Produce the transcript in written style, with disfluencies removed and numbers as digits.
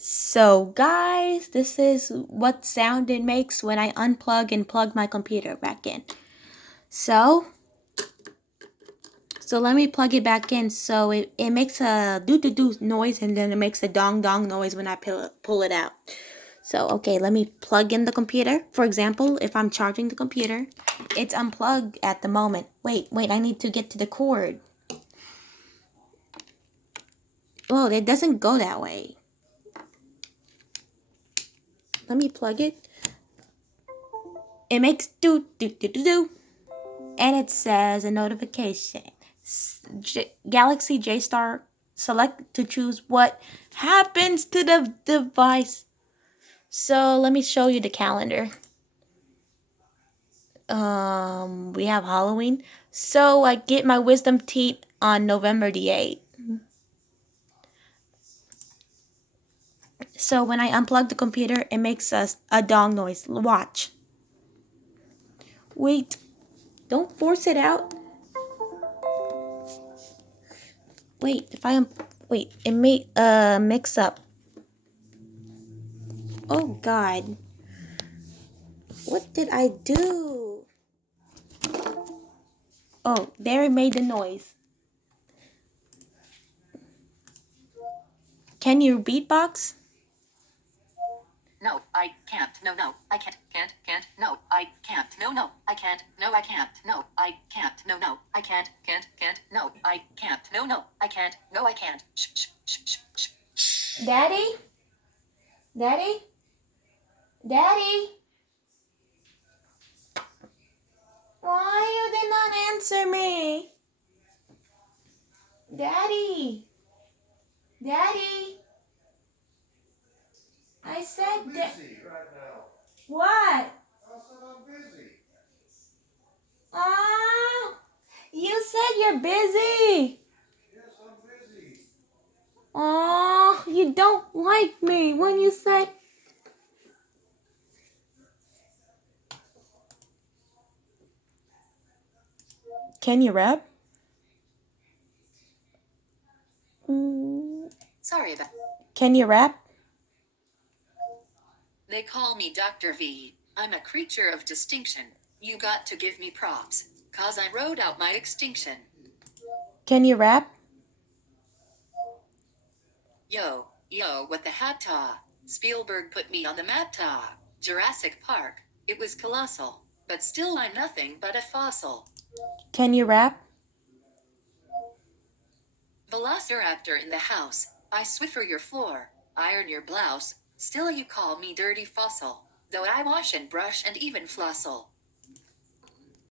So guys, this is what sound it makes when I unplug and plug my computer back in. So let me plug it back in. So it makes a doo-doo-doo noise, and then it makes a dong-dong noise when I pull it out. So okay, let me plug in the computer. For example, if I'm charging the computer, it's unplugged at the moment. Wait, I need to get to the cord. Oh, it doesn't go that way. Let me plug it. It makes doo-doo-doo-doo. And it says a notification. Galaxy J-Star, select to choose what happens to the device. So let me show you the calendar. We have Halloween. So I get my wisdom teeth on November the 8th. So when I unplug the computer, it makes a dong noise. Watch. Wait, don't force it out. Wait, it may mix up. Oh God. What did I do? Oh, there it made the noise. Can you beatbox? No, I can't. No, I can't. No, I can't. No, I can't. No, I can't. No, I can't. No, I can't. No, I can't. No, I can't. No, I can't. Shh. Daddy? Daddy? Daddy? Why you did not answer me? Daddy? Daddy? I said I'm busy right now. What? I said I'm busy. Oh, you said you're busy. Yes, I'm busy. Oh, you don't like me when you say. Can you rap? Sorry about. Can you rap? They call me Dr. V. I'm a creature of distinction. You got to give me props, 'cause I rode out my extinction. Can you rap? Yo, what the hat-ta? Spielberg put me on the map-ta. Jurassic Park, it was colossal, but still I'm nothing but a fossil. Can you rap? Velociraptor in the house, I swiffer your floor, iron your blouse, still you call me dirty fossil, though I wash and brush and even flossel.